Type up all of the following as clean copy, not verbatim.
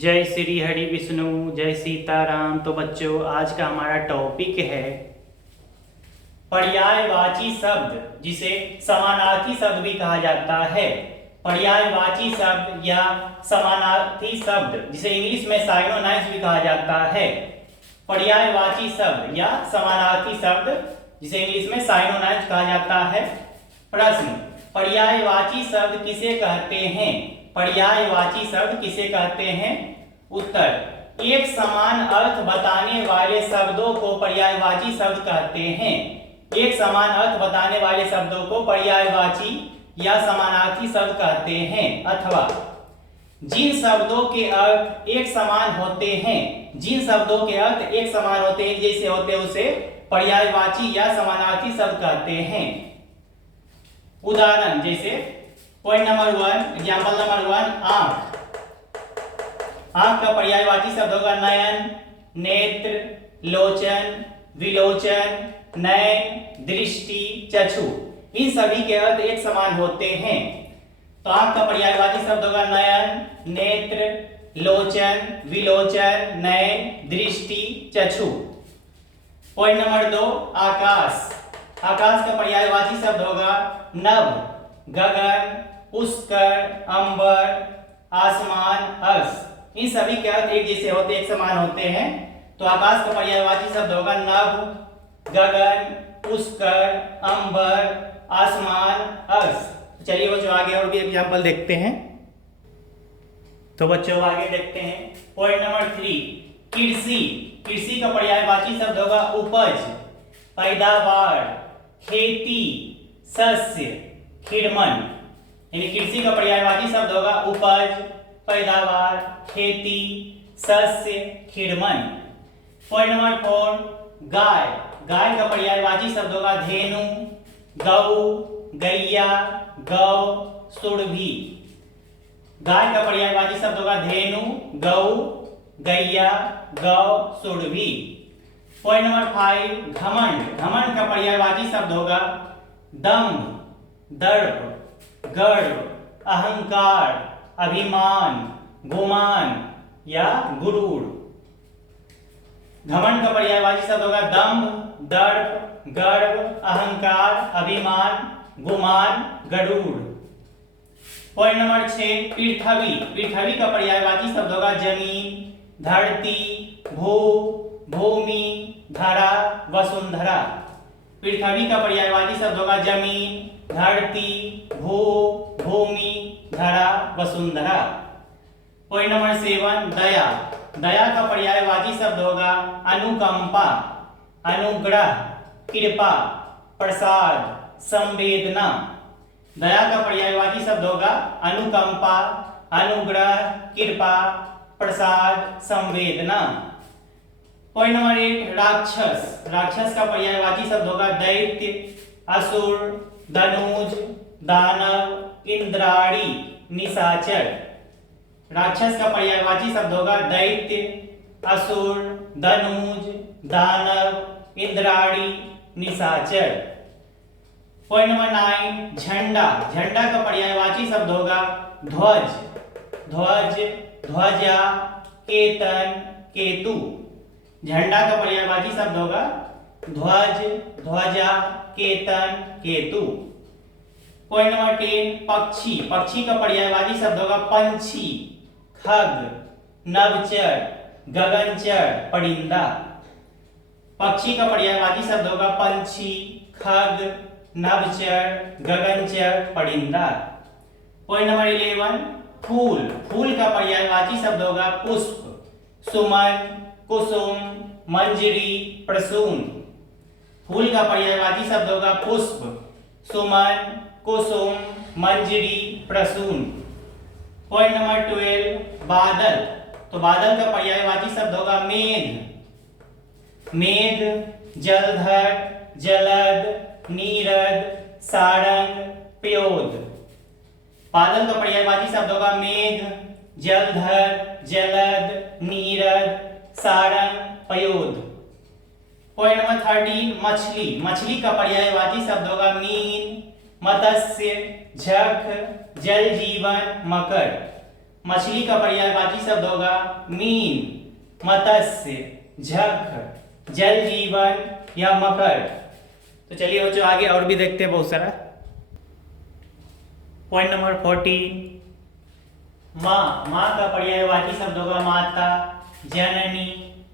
जय श्री हरि विष्णु, जय सीताराम। तो बच्चों, आज का हमारा टॉपिक है पर्यायवाची शब्द, जिसे समानार्थी शब्द भी कहा जाता है। पर्यायवाची शब्द या समानार्थी शब्द, जिसे इंग्लिश में साइनोनाइम्स भी कहा जाता है। पर्यायवाची शब्द या समानार्थी शब्द, जिसे इंग्लिश में साइनोनाइम्स कहा जाता है। प्रश्न: पर्यायवाची शब्द किसे कहते हैं? पर्यायवाची शब्द किसे कहते हैं? उत्तर: एक समान अर्थ बताने वाले शब्दों को पर्यायवाची शब्द कहते हैं। एक समान अर्थ बताने वाले शब्दों को पर्यायवाची या समानार्थी शब्द कहते हैं। अथवा जिन शब्दों के अर्थ एक समान होते हैं, जिन शब्दों के अर्थ एक समान होते हैं, जैसे होते हैं, उसे पर्यायवाची या समानार्थी शब्द कहते हैं। उदाहरण जैसे पॉइंट नंबर 1, एग्जांपल नंबर 1, आंख। आंख का पर्यायवाची शब्द होगा नयन, नेत्र, लोचन, विलोचन, नयन, दृष्टि, चक्षु। इन सभी के अर्थ एक समान होते हैं। तो आंख का पर्यायवाची शब्द होगा नयन, नेत्र, लोचन, विलोचन, नयन, दृष्टि, चक्षु। पॉइंट नंबर 2, आकाश। आकाश का पर्यायवाची शब्द होगा नभ, गगन, पुष्कर, अंबर, आसमान, अर्श। इन सभी के अर्थ एक जैसे होते, एक समान होते हैं। तो आकाश का पर्यायवाची शब्द होगा नभ, गगन, पुष्कर, अंबर, आसमान, अर्श। चलिए बच्चों, आगे और भी एग्जांपल देखते हैं। तो बच्चों आगे देखते हैं। पॉइंट नंबर 3, कृषि। कृषि का पर्यायवाची शब्द होगा उपज, पैदावार, खेती, शस्य, खिड़मन। यानी कृषि का पर्यायवाची शब्द होगा उपज, पैदावार, खेती, शस्य, खिड़मन। पॉइंट नंबर 4, गाय। गाय का पर्यायवाची शब्द होगा धेनु, गऊ, गैया, गौ, सुरभि। गाय का पर्यायवाची शब्द होगा धेनु, गऊ, गैया, गौ, सुरभि। पॉइंट नंबर 5, घमंड। घमंड का पर्यायवाची शब्द होगा दंभ, दर्प, गर्व, अहंकार, अभिमान, गुमान या गुरूर। घमंड का पर्यायवाची शब्द होगा दंभ, दर्प, गर्व, अहंकार, अभिमान, गुमान, गरूर। पॉइंट नंबर 6, पृथ्वी। पृथ्वी का पर्यायवाची शब्द होगा जमीन, धरती, भू, भूमि, धरा, वसुंधरा। पृथ्वी का पर्यायवाची शब्द होगा जमीन, धरती, भू, भूमि, धरा, वसुंधरा। पॉइंट नंबर 7, दया। दया का पर्यायवाची शब्द होगा अनुकंपा, अनुग्रह, कृपा, प्रसाद, संवेदना। दया का पर्यायवाची शब्द होगा अनुकंपा, अनुग्रह, कृपा, प्रसाद, संवेदना। पॉइंट नंबर 8, राक्षस। राक्षस का पर्यायवाची शब्द होगा दैत्य, असुर, धनुज, दानव, इंद्राणी, निशाचर। राक्षस का पर्यायवाची शब्द होगा दैत्य, असुर, धनुज, दानव, इंद्राणी, निशाचर। पॉइंट नंबर 9, झंडा। झंडा का पर्यायवाची शब्द होगा ध्वज, ध्वज, ध्वजा, केतन, केतु। झंडा का पर्यायवाची शब्द होगा ध्वज, ध्वजा, केतन, केतु। पॉइंट नंबर 10, पक्षी। पक्षी का पर्यायवाची शब्द होगा पंछी, खग, नभचर, गगनचर, परिंदा। पक्षी का पर्यायवाची शब्द होगा पंछी, खग, नभचर, गगनचर, परिंदा। पॉइंट नंबर 11, फूल। फूल का पर्यायवाची शब्द होगा पुष्प, सुमन, कुसुम, मंजरी, प्रसून। फूल का पर्यायवाची शब्द होगा पुष्प, सुमन, कुसुम, मंजरी, प्रसून। पॉइंट नंबर 12, बादल। तो बादल का पर्यायवाची शब्द होगा मेघ, मेघ, जलधर, जलद, नीरद, सारंग, प्योद। बादल का पर्यायवाची शब्द होगा मेघ, जलधर, जलद, नीरद, सारंग, पयोद। पॉइंट नंबर 13, मछली। मछली का पर्यायवाची शब्द होगा मीन, मत्स्य, झख, जल जीवन, मकर। मछली का पर्यायवाची शब्द होगा मीन, मत्स्य, झक, जल जीवन या मकर। तो चलिए बच्चों आगे और भी देखते हैं बहुत सारा। पॉइंट नंबर 14, माँ। माँ का पर्यायवाची शब्द होगा माता, जननी,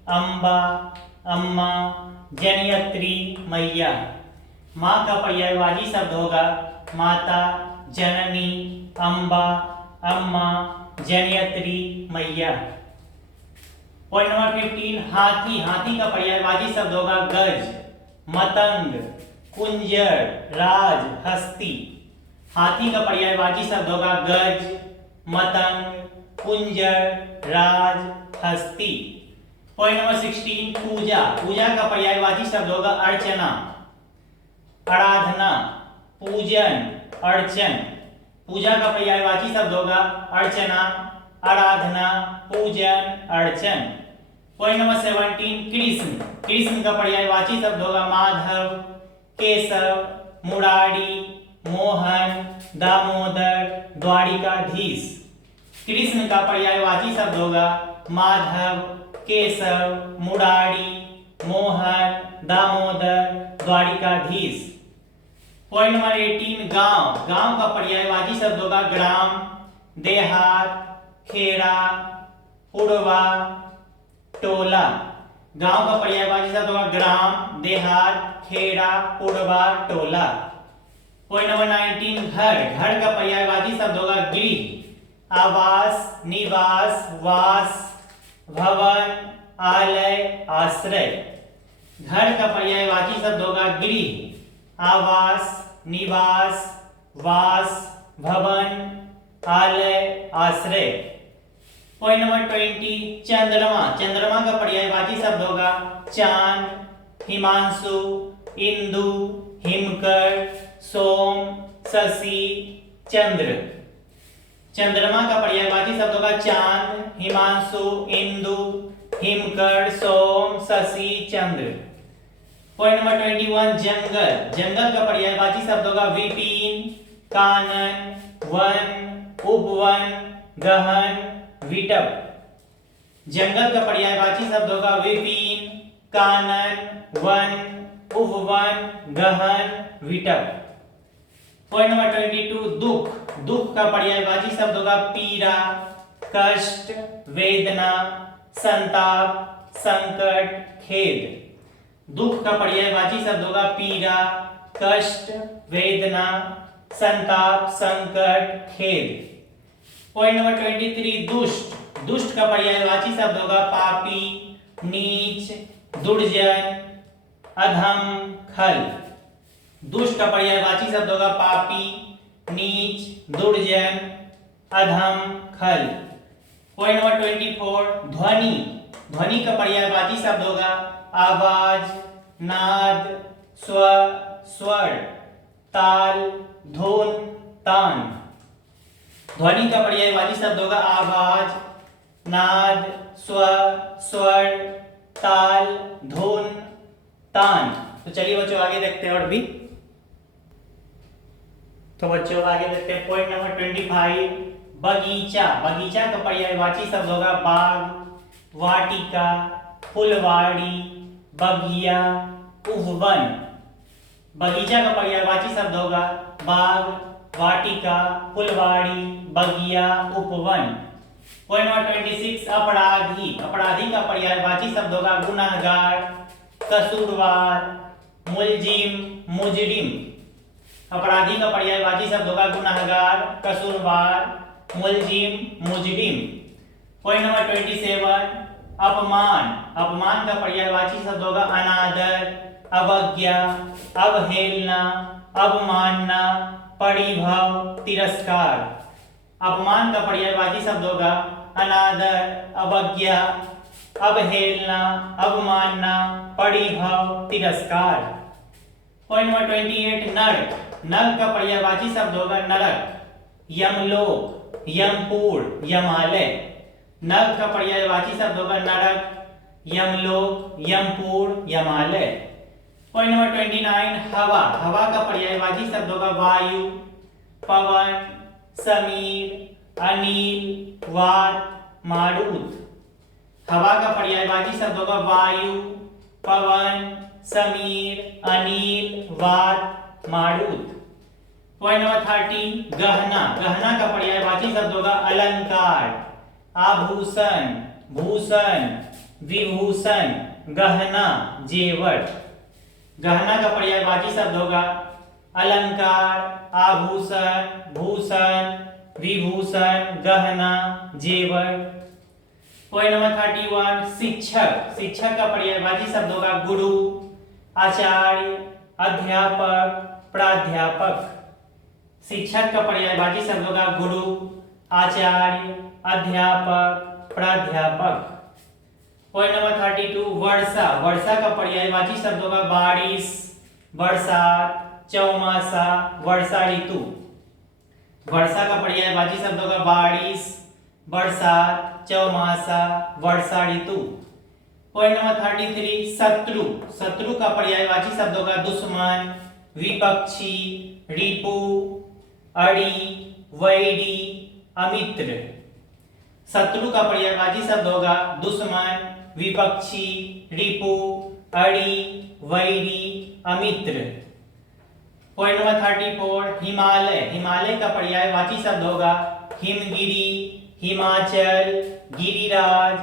अम्बा, अम्मा, जनयत्री, मैया। माँ का पर्यायवाची शब्द होगा माता, जननी, अम्बा, अम्मा, जनयत्री, मैया। पॉइंट नंबर 15, हाथी। हाथी का पर्यायवाची शब्द होगा गज, मतंग, कुंजर, राज, हस्ती। हाथी का पर्यायवाची शब्द होगा गज, मतंग, कुंजर, राज, हस्ती। पॉइंट नंबर 16, पूजा। पूजा का पर्यायवाची शब्द होगा अर्चना, आराधना, पूजन, अर्चन। पूजा का पर्यायवाची शब्द होगा अर्चना, आराधना, पूजन, अर्चन। Point number 17, Krishna. कृष्ण का पर्यायवाची शब्द होगा माधव, केशव, मुरारी, मोहन, दामोदर, द्वारिकाधीश। कृष्ण का पर्यायवाची शब्द होगा माधव, केशव, मुरारी, मोहन, दामोदर, द्वारिकाधीश। पॉइंट नंबर 18, गांव। गांव का पर्यायवाची शब्द होगा ग्राम, देहात, खेड़ा, पुरवा, टोला। गांव का पर्यायवाची शब्द होगा ग्राम, देहात, खेड़ा, पुरवा, टोला। पॉइंट नंबर 19, घर। घर का पर्यायवाची शब्द होगा गृह, आवास, निवास, वास, भवन, आलय, आश्रय। घर का पर्यायवाची शब्द होगा गृह, आवास, निवास, वास, भवन, आलय, आश्रय। पॉइंट नंबर 20, चंद्रमा। चंद्रमा का पर्यायवाची शब्द होगा चांद, हिमांशु, इंदु, हिमकर, सोम, शशि, चंद्र। चंद्रमा का पर्यायवाची शब्द होगा चांद, हिमांशु, इंदु, हिमकर, सोम, शशि, चंद्र। पॉइंट नंबर 21, जंगल। जंगल का पर्यायवाची शब्द होगा विपिन, कानन, वन, उपवन, गहन, विटप। जंगल का पर्यायवाची शब्द होगा विपिन, कानन, वन, उपवन, गहन, विटप। पॉइंट नंबर 22, दुख। दुख का पर्यायवाची शब्द होगा पीड़ा, कष्ट, वेदना, संताप, संकट, खेद। दुख का पर्यायवाची शब्द होगा पीड़ा, कष्ट, वेदना, संताप, संकट, खेद। पॉइंट नंबर 23, दुष्ट। दुष्ट का पर्यायवाची शब्द होगा पापी, नीच, दुर्जन, अधम, खल। दुष्ट का पर्यायवाची शब्द होगा पापी, नीच, दुर्जन, अधम, खल। पॉइंट नंबर 24, ध्वनि। ध्वनि का पर्यायवाची शब्द होगा आवाज, नाद, स्वर, स्वर, ताल, धुन, तान। ध्वनि का पर्यायवाची शब्द होगा आवाज, नाद, स्वर, स्वर, ताल, धुन, तान। तो चलिए बच्चों आगे देखते हैं और भी। तो बच्चों आगे देखते हैं पॉइंट नंबर 25, बगीचा। बगीचा का पर्यायवाची शब्द होगा बाग, वाटिका, फुलवाड़ी, बगिया, उपवन। बगीचा का पर्यायवाची शब्द होगा बाग, वाटिका, फुलवाड़ी, बगिया, उपवन। पॉइंट नंबर 26, अपराधी। अपराधी का पर्यायवाची शब्द होगा गुनहगार, कसूरवार, मुलजिम, मुजरिम। अपराधी का पर्यायवाची शब्द होगा गुनहगार, कसूरवार, मुलजिम, मुजरिम। पॉइंट नंबर 27, अपमान। अपमान का पर्यायवाची शब्द होगा अनादर, अवज्ञा, अवहेलना, अवमानना, परिभव, तिरस्कार। अपमान का पर्यायवाची शब्द होगा अनादर, अवज्ञा, अवहेलना, अवमानना, परिभव, तिरस्कार। पॉइंट नंबर 28, नरक। नरक का पर्यायवाची शब्द होगा नरक, यमलोक, यमपुर, यमालय। नरक का पर्यायवाची शब्द होगा नरक, यमलोक, यमपुर, यमालय। पॉइंट नंबर 29, हवा। हवा का पर्यायवाची शब्द होगा वायु, पवन, समीर, अनिल, वात, मारुत। हवा का पर्यायवाची शब्द होगा वायु, पवन, समीर, अनिल, वात, मारुत। पॉइंट नंबर 30 गहना। गहना का पर्यायवाची शब्द होगा अलंकार, आभूषण, भूषण, विभूषण, गहना, जेवर। गहना का पर्यायवाची शब्द होगा अलंकार, आभूषण, भूषण, विभूषण, गहना, जेवर। पॉइंट नंबर 31 शिक्षक। शिक्षक का पर्यायवाची शब्द होगा गुरु, आचार्य, अध्यापक, प्राध्यापक। शिक्षक का पर्यायवाची शब्द होगा गुरु, आचार्य, अध्यापक, प्राध्यापक। पॉइंट नंबर 32 वर्षा। वर्षा का पर्यायवाची शब्द होगा बारिश, बरसात, चौमासा, वर्षा ऋतु। वर्षा का पर्यायवाची शब्द होगा बारिश, बरसात, चौमासा, वर्षा ऋतु। पॉइंट नंबर 33 शत्रु। शत्रु का पर्यायवाची शब्द होगा दुश्मन, विपक्षी, रिपु, अड़ी, वैरी, अमित्र। शत्रु का पर्यायवाची शब्द होगा दुश्मन, विपक्षी, रिपु, अड़ी, वैरी, अमित्र। Point number 34 Himalaya. हिमालय का पर्यायवाची शब्द होगा हिमगिरी, हिमाचल, गिरिराज,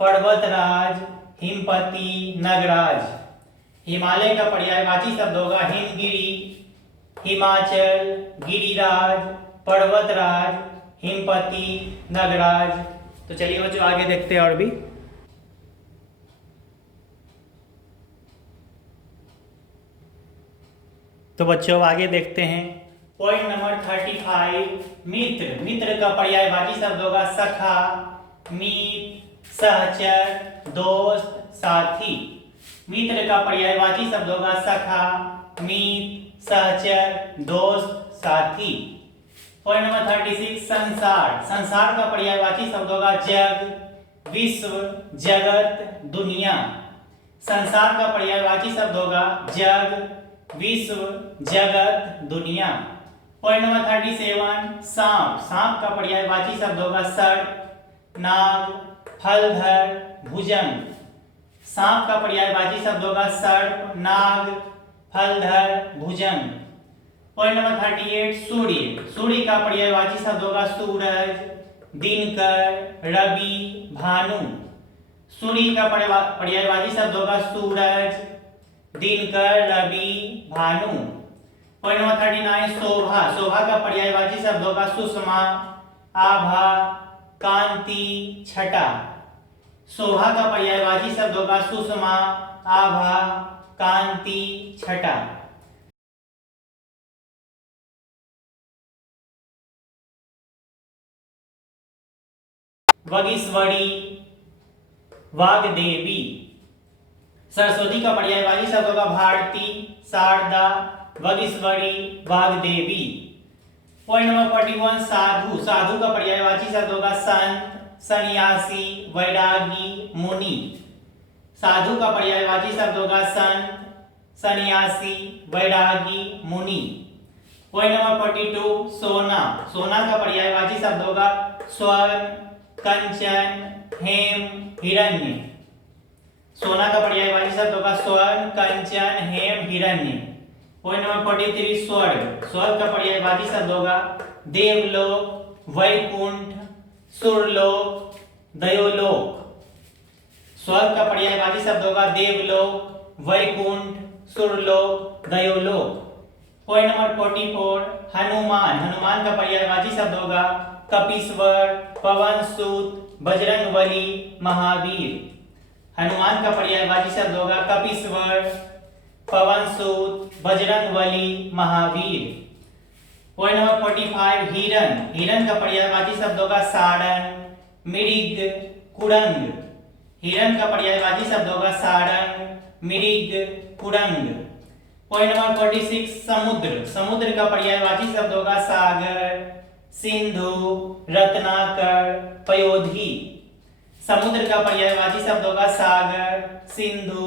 पर्वतराज, हिमपति, नगराज। हिमालय का पर्यायवाची शब्द होगा हिमगिरी, हिमाचल, गिरिराज, पर्वतराज, हिमपति, नगराज। तो चलिए बच्चों आगे देखते हैं और भी। तो बच्चों आगे देखते हैं। पॉइंट नंबर 35 मित्र। मित्र का पर्यायवाची शब्द होगा सखा, मीत, सहचर, दोस्त, साथी। मित्र का पर्यायवाची शब्द होगा सखा, मीत, सहचर, दोस्त, साथी। पॉइंट नंबर 36 संसार। संसार का पर्यायवाची शब्द होगा जग, विश्व, जगत, दुनिया। संसार का पर्यायवाची शब्द होगा जग, विश्व, जगत, दुनिया। पॉइंट नंबर 37 सांप। सांप का पर्यायवाची शब्द होगा सर्प, नाग, फलधर, भुजंग। सांप का पर्यायवाची शब्द होगा सर्प, नाग, फलधर, भुजंग। पॉइंट नंबर 38 सूर्य। सूर्य का पर्यायवाची शब्द होगा सूरज, दिनकर, रवि, भानु। सूर्य का पर्यायवाची शब्द होगा सूरज, दिनकर, रवि, भानु। पॉइंट नंबर 39 शोभा। शोभा का पर्यायवाची शब्द होगा सुषमा, आभा, कांति, छटा। शोभा का पर्यायवाची शब्द होगा सुषमा, आभा, कांति, छटा। वगीश्वरी, वाग्देवी। सरस्वती का पर्यायवाची शब्द होगा भारती, शारदा, वगीश्वरी, वाग्देवी। पॉइंट नंबर 41 साधु। साधु का पर्यायवाची शब्द होगा संत, सन्यासी, वैरागी, मुनि। साधु का पर्यायवाची शब्द होगा संत, सन्यासी, वैरागी, मुनि। पॉइंट नंबर 42 सोना। सोना का पर्यायवाची शब्द होगा स्वर्ण, कंचन, हेम, हिरण्य। सोना का पर्यायवाची शब्द होगा स्वर्ण, कंचन, हेम, हिरण्य। पॉइंट नंबर 43 स्वर्ग। स्वर्ग का पर्यायवाची शब्द होगा देवलोक, वैकुंठ, सुरलोक, दयोलोक। स्वर्ग का पर्यायवाची शब्द होगा देवलोक, वैकुंठ, सुरलोक, दयोलोक। Point number 44 Hanuman. हनुमान का पर्यायवाची शब्द होगा कपीश्वर, पवनसुत, बजरंगबली, महावीर। हनुमान का पर्यायवाची शब्द होगा कपीश्वर, पवनसुत, बजरंगबली, महावीर। पॉइंट नंबर 45 हिरण। हिरण का पर्यायवाची शब्द होगा सारंग, मृग, कुरंग। हिरण का पर्यायवाची शब्द होगा सारंग, मृग, कुरंग। पॉइंट नंबर 46 समुद्र। समुद्र का पर्यायवाची शब्द होगा सागर, सिंधु, रत्नाकर, पयोधी। समुद्र का पर्यायवाची शब्द होगा सागर, सिंधु,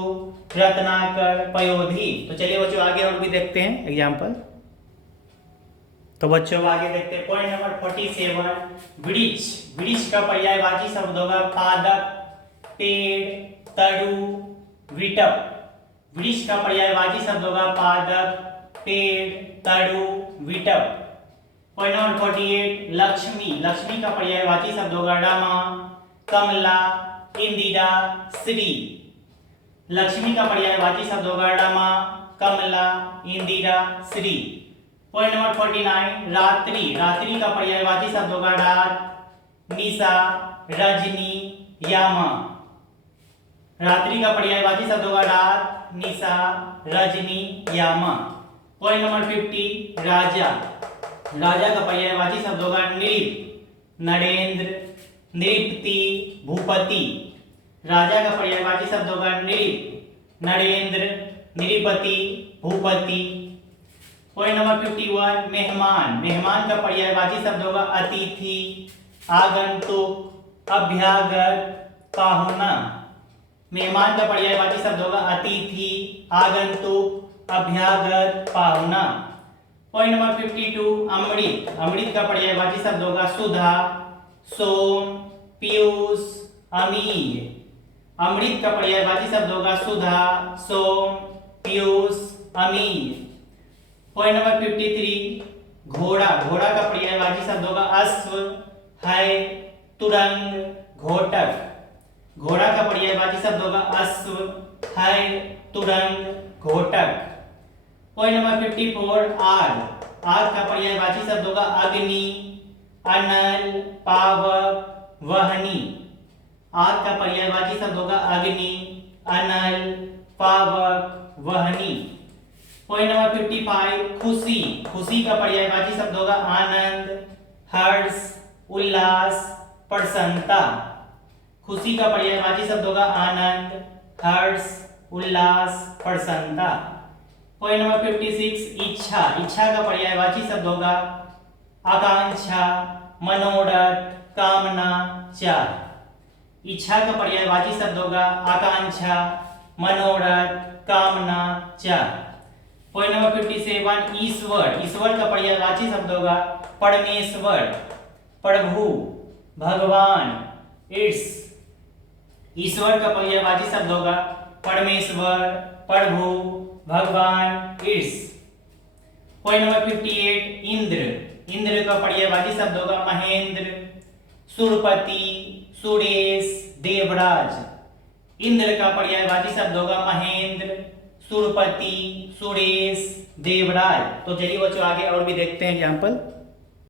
रत्नाकर, पयोधी। तो चलिए बच्चों आगे और भी देखते हैं एग्जाम्पल। तो बच्चों आगे देखते हैं पॉइंट नंबर 47। वृक्ष, वृक्ष का पर्यायवाची शब्द होगा पादप, पेड़, तरु, विटप। वृक्ष का पर्यायवाची शब्द होगा पादप, पेड़, तरु, विटप। पॉइंट नंबर 48 लक्ष्मी, लक्ष्मी का पर्यायवाची शब्द होगा रमा, कमला, इंदिरा, श्री। लक्ष्मी का पर्यायवाची शब्द होगा रमा, कमला, इंदिरा, श्री। पॉइंट नंबर 49 रात्रि, रात्रि का पर्यायवाची शब्द होगा रात, निशा, रजनी, यामा। रात्रि का पर्यायवाची शब्द होगा रात, निशा, रजनी, यामा। पॉइंट नंबर 50 राजा, राजा का पर्यायवाची शब्द होगा नृप, नरेंद्र, नृपति, भूपति। राजा का पर्यायवाची शब्द होगा नृप, नरेंद्र, नृपति, भूपति। पॉइंट नंबर 51 मेहमान, मेहमान का पर्यायवाची शब्द होगा अतिथि, आगंतुक, अभ्यागत, पाहुना। मेहमान का पर्यायवाची शब्द होगा अतिथि, आगंतुक, अभ्यागत, पाहुना। पॉइंट नंबर 52 अमृत, अमृत का पर्यायवाची शब्द होगा सुधा, सोम, पीयूष, अमीर। अमृत का पर्यायवाची शब्द होगा सुधा, सोम, पीयूष, अमीर। पॉइंट नंबर 53 घोड़ा, घोड़ा का पर्यायवाची शब्द होगा अश्व, है, तुरंग, घोटक। घोड़ा का पर्यायवाची शब्द होगा अश्व, है, तुरंग, घोटक। पॉइंट नंबर 54 आग, आग का पर्यायवाची शब्द होगा अग्नि, अनल, पावक, वहनी। आग का पर्यायवाची शब्द होगा अग्नि, अनल, पावक, वहनी। पॉइंट नंबर 55 खुशी, खुशी का पर्यायवाची शब्द होगा आनंद, हर्ष, उल्लास, प्रसन्नता। खुशी का पर्यायवाची शब्द होगा आनंद, हर्ष, उल्लास, प्रसन्नता। पॉइंट नंबर 56 इच्छा, इच्छा का पर्यायवाची शब्द होगा आकांक्षा, मनोरथ, कामना, चाह। इच्छा का पर्यायवाची शब्द होगा आकांक्षा, मनोरथ, कामना, चाह। पॉइंट नंबर 57 ईश्वर, ईश्वर का पर्यायवाची शब्द होगा परमेश्वर, प्रभु, भगवान, ईश। ईश्वर का पर्यायवाची शब्द होगा परमेश्वर, प्रभु, भगवान, ईश। पॉइंट नंबर 58 इंद्र, इंद्र का पर्यायवाची शब्द होगा महेंद्र, सुरपति, सुरेश, देवराज। इंद्र का पर्यायवाची शब्द होगा महेंद्र, सुरपति, सुरेश, देवराज। तो चलिए बच्चों आगे और भी देखते हैं एग्जाम्पल।